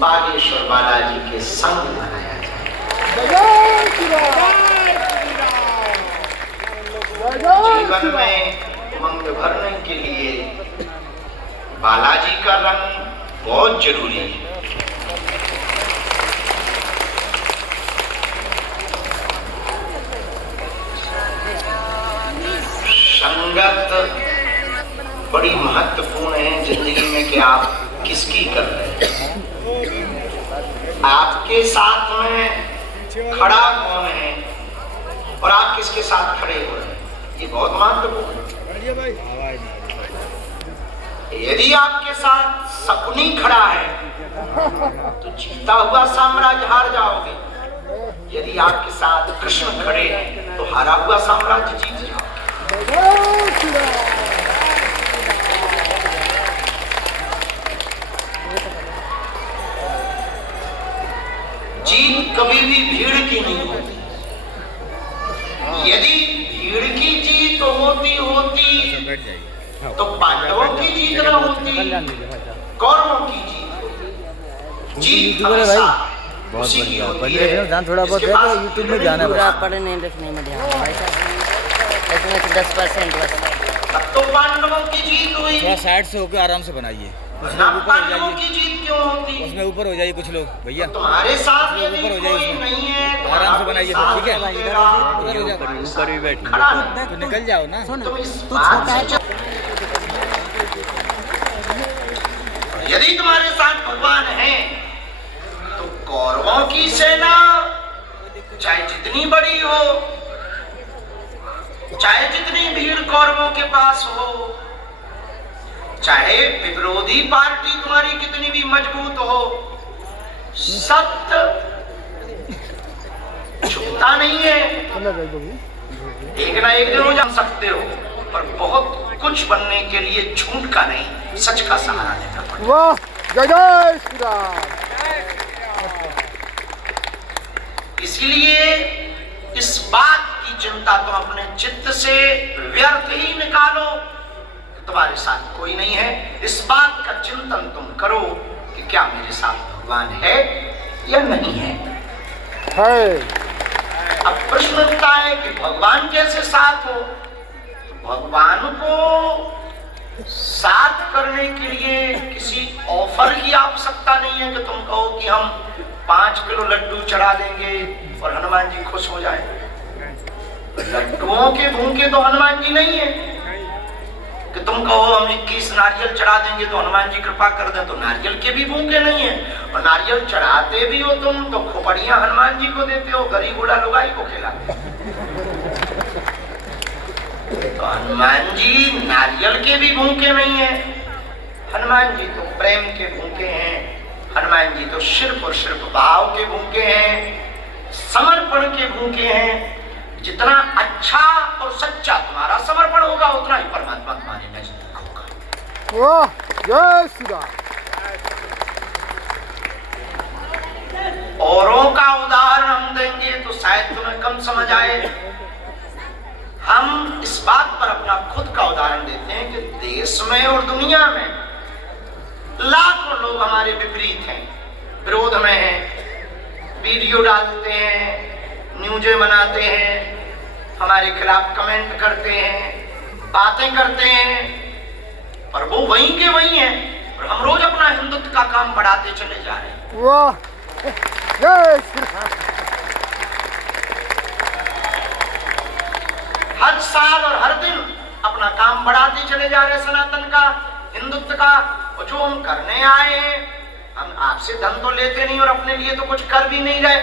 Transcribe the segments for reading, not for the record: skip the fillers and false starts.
बागेश्वर बालाजी के संग मनाया जाए। जीवन में उमंग भरने के लिए बालाजी का रंग बहुत जरूरी है। संगत बड़ी महत्वपूर्ण है जिंदगी में कि आप किसकी कर रहे हैं, आपके साथ में खड़ा कौन है और आप किसके साथ खड़े हो रहे हैं, ये बहुत महत्वपूर्ण है। यदि आपके साथ सपनी खड़ा है तो जीता हुआ साम्राज्य हार जाओगे, यदि आपके साथ कृष्ण खड़े हैं तो हारा हुआ साम्राज्य जीत जाओगे। जीत कभी भी भीड़ की नहीं होती। यदि भीड़ की जीत होती तो पांडवों की जीत न होती, कौरवों की जीत होती। जीत हमेशा उसी की होती है थोड़ा बहुत यूट्यूब में जाना पूरा पढ़ नहीं लिखने में ध्यान है, इसमें 10% बस। तब तो पांडवों की जीत हुई। थोड़ा साइड से होकर आराम से बनाइए, पांडवों की जीत क्यों होती? उसमें ऊपर हो जाइए कुछ लोग भैया, तुम्हारे साथ ऊपर हो जाइए, कोई नहीं है तो आराम से बनाइए, ठीक है? ऊपर भी बैठिए तो निकल जाओ ना। यदि तुम्हारे साथ भगवान है तो कौरवों की सेना चाहे जितनी बड़ी हो, चाहे जितनी भीड़ कौरवों के पास हो, चाहे विरोधी पार्टी तुम्हारी कितनी भी मजबूत हो, सत्य छुपता नहीं है। एक ना एक दिन हो जा सकते हो, पर बहुत कुछ बनने के लिए झूठ का नहीं सच का सहारा लेना पड़ेगा। वाह, जय जय श्री राम। इसलिए इस बात की चिंता तुम अपने चित्त से व्यर्थ ही निकालो, तुम्हारे साथ कोई नहीं है। इस बात का चिंतन तुम करो कि क्या मेरे साथ भगवान है या नहीं है। अब प्रश्न उठता है कि भगवान कैसे साथ हो। तो भगवान को साथ करने के लिए किसी ऑफर की आवश्यकता नहीं है कि तुम कहो कि हम 5 किलो लड्डू चढ़ा देंगे और हनुमान जी खुश हो जाएंगे। लड्डुओं के भूखे तो हनुमान जी नहीं है कि तुम कहो हम 21 नारियल चढ़ा देंगे तो हनुमान जी कृपा कर दें, तो नारियल के भी भूखे नहीं है। और नारियल चढ़ाते भी हो तुम तो खोपड़ियां हनुमान जी को देते हो, गरीब बूढ़ा लुगाई को खिलाते। तो हनुमान जी नारियल के भी भूखे नहीं है, हनुमान जी तो प्रेम के भूखे हैं। हनुमान जी तो सिर्फ और सिर्फ भाव के भूखे हैं, समर्पण के भूखे हैं। जितना अच्छा और सच्चा तुम्हारा समर्पण होगा उतना ही परमात्मा तुम्हारे नजदीक होगा। वाह, जय श्री राम। औरों का उदाहरण हम देंगे तो शायद तुम्हें कम समझ आए। हम इस बात पर अपना खुद का उदाहरण देते हैं कि देश में और दुनिया में लाखों लोग हमारे विपरीत हैं, विरोध में हैं, वीडियो डालते हैं, न्यूज़ें बनाते हैं, हमारे खिलाफ कमेंट करते हैं, बातें करते हैं, और वो वहीं के वहीं हैं और हम रोज अपना हिंदुत्व का काम बढ़ाते चले जा रहे हैं। वाह, जय श्री राम। हर साल और हर दिन अपना काम बढ़ाते चले जा रहे हैं, सनातन का, हिंदुत्व का। और जो हम करने आए हैं, हम आपसे धन तो लेते नहीं और अपने लिए तो कुछ कर भी नहीं रहे।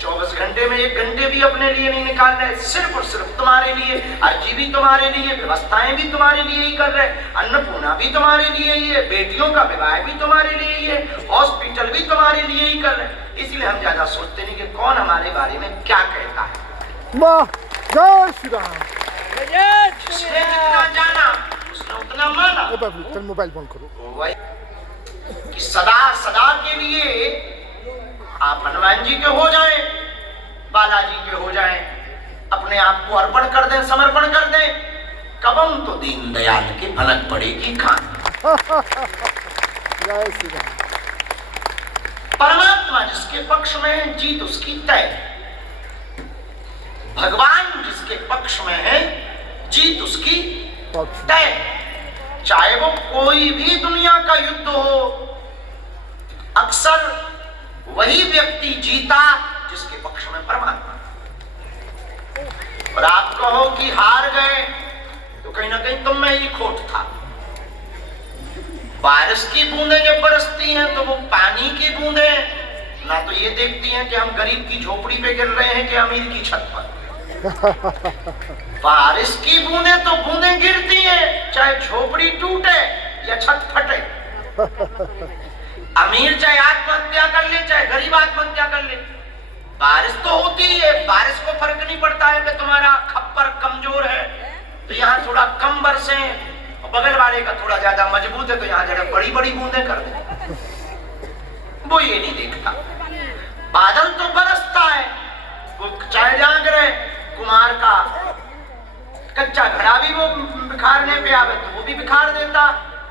24 घंटे में 1 घंटे भी अपने लिए नहीं निकाल रहे, सिर्फ और सिर्फ तुम्हारे लिए। अर्जी भी तुम्हारे लिए, व्यवस्थाएं भी तुम्हारे लिए ही कर रहे, अन्नपूर्णा भी तुम्हारे लिए ही है, बेटियों का विवाह भी तुम्हारे लिए ही है, हॉस्पिटल भी तुम्हारे लिए ही कर रहे। इसलिए हम ज्यादा सोचते नहीं कि कौन हमारे बारे में क्या कहता है। वाह, जय श्री राम। जिसने जितना जाना उसने उतना माना। चल मोबाइल बंद करो। कि सदा सदा के लिए आप हनुमान जी के हो जाएं, बालाजी के हो जाएं, अपने आप को अर्पण कर दें, समर्पण कर दें, कबम तो दीन दयाल के भनक पड़ेगी खान। जय श्री राम। परमात्मा जिसके पक्ष में है जीत उसकी तय। भगवान जिसके पक्ष में है जीत उसकी तय। चाहे वो कोई भी दुनिया का युद्ध हो, अक्सर वही व्यक्ति जीता जिसके पक्ष में परमात्मा। और आप कहो कि हार गए तो कहीं ना कहीं तुम में ही खोट था। बारिश की बूंदें जब बरसती हैं तो वो पानी की बूंदें ना तो ये देखती हैं कि हम गरीब की झोपड़ी पे गिर रहे हैं कि अमीर की छत पर। बारिश की बूंदें तो बूंदें गिरती हैं, चाहे झोपड़ी टूटे या छत फटे। अमीर चाहे आत्महत्या कर ले, चाहे गरीब आत्महत्या कर ले, बारिश तो होती है। बारिश को फर्क नहीं पड़ता है कि तुम्हारा खप्पर कमजोर है तो यहाँ थोड़ा कम बरसे, बगल वाले का थोड़ा ज्यादा मजबूत है तो यहाँ जरा बड़ी बड़ी बूंदें कर दे। वो ये नहीं देखता। बादल तो बरसता है, वो चाहे जाग रहे कुमार का कच्चा घड़ा भी वो बिखारने पे आवे तो वो भी बिखार देता,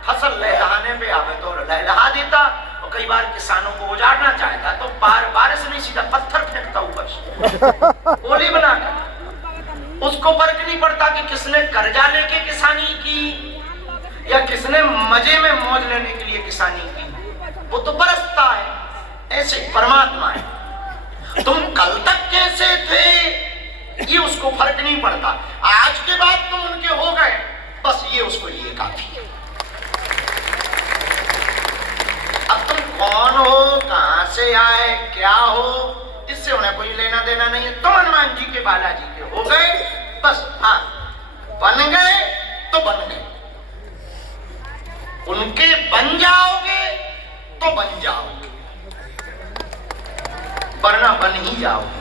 फसल लहलाने पे आवे तो लहला देता। और कई बार किसानों को उजाड़ना चाहता तो बारिश नहीं सीधा पत्थर फेंकता ऊपर से ओली बनाकर। उसको फर्क नहीं पड़ता कि किसने कर्जा लेके किसानी की या किसने मजे में मौज लेने के लिए किसानी की, वो तो बरसता है। ऐसे परमात्मा है। तुम कल तक कैसे थे ये उसको फर्क नहीं पड़ता। आज के बाद तुम उनके हो गए, बस ये उसको लिए काफी है। अब तुम कौन हो, कहां से आए, क्या हो, इससे उन्हें कोई लेना देना नहीं है। तुम हनुमान जी के बालाजी के हो गए, बस। हाँ, बन गए तो बन गए, उनके बन जाओगे तो बन जाओगे, वरना बन ही जाओगे।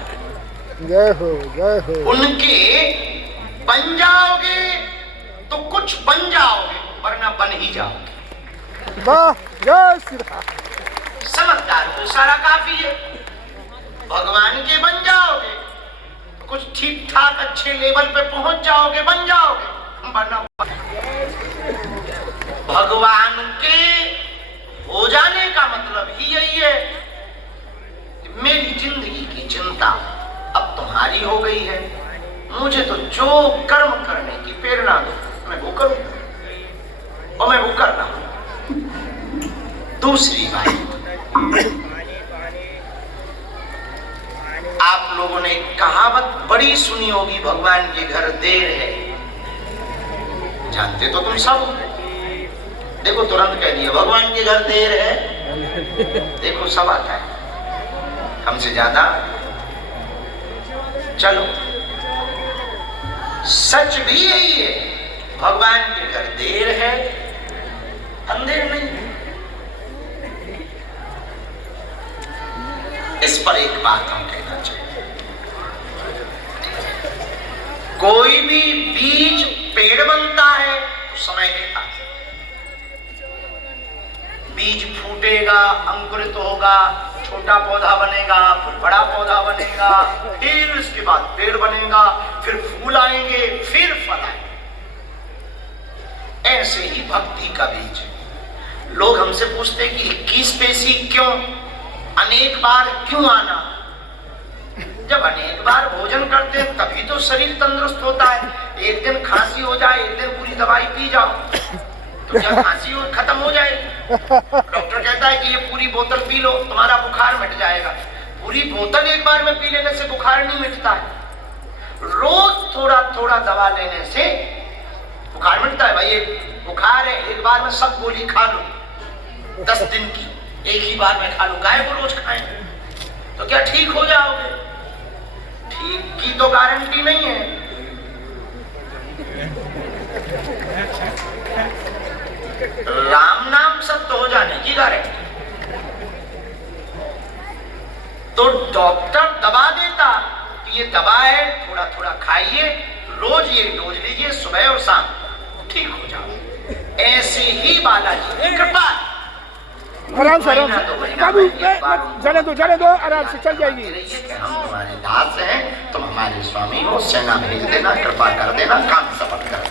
जय हो, जय हो। उनके बन जाओगे तो कुछ बन जाओगे, वरना बन ही जाओगे। वाह, जय श्री राम। समझदार को सारा काफी है। भगवान के बन जाओगे तो कुछ ठीक ठाक अच्छे लेवल पे पहुंच जाओगे, बन जाओगे, वरना भगवान के हो जाने का मतलब ही यही है कि मेरी जिंदगी की चिंता अब तुम्हारी हो गई है। मुझे तो जो कर्म करने की प्रेरणा दो मैं वो करूं, और मैं वो कर रहा हूं। दूसरी बात, आप लोगों ने कहावत बड़ी सुनी होगी, भगवान के घर देर है। जानते तो तुम सब, देखो तुरंत कह दिया भगवान के घर देर है। देखो सब आता है हमसे ज्यादा। चलो, सच भी यही है, भगवान के घर देर है, अंधेर नहीं। इस पर एक बात हम कहना चाहेंगे, कोई भी बीज पेड़ बनता है तो समय लेता है। बीज फूटेगा, अंकुरित होगा, छोटा पौधा बनेगा, फिर बड़ा पौधा बनेगा, फिर उसके बाद पेड़ बनेगा, फिर फूल आएंगे, फिर फल आएंगे। ऐसे ही भक्ति का बीज है। लोग हमसे पूछते हैं कि 21 पेशी क्यों, अनेक बार क्यों आना? जब अनेक बार भोजन करते हैं तभी तो शरीर तंदुरुस्त होता है। एक दिन खांसी हो जाए, एक दिन पूरी दवाई पी जाओ तो क्या खांसी खत्म हो जाएगी? डॉक्टर कहता है कि ये पूरी बोतल पी लो, तुम्हारा बुखार मिट जाएगा। पूरी बोतल एक बार में पी लेने से बुखार नहीं मिटता है। रोज थोड़ा थोड़ा दवा लेने से बुखार मिटता है। भाई एक बुखार है, एक बार में सब गोली खा लो 10 दिन की, एक ही बार में खा लो, गाय को रोज खाएं तो क्या ठीक हो जाओगे? ठीक की तो गारंटी नहीं है। राम नाम सत्य हो जाने की गारंटी। तो डॉक्टर दवा देता कि ये दवा है, थोड़ा थोड़ा खाइए, रोज ये डोज लीजिए, सुबह और शाम, ठीक हो जाओ। ऐसे ही बालाजी की कृपा। आराम से, आराम से बाबू, जाने दो, आराम से चल जाएगी। हम तुम्हारे दास हैं, तुम हमारे स्वामी हो, सेना भेज देना, कृपा कर देना, काम सफल कर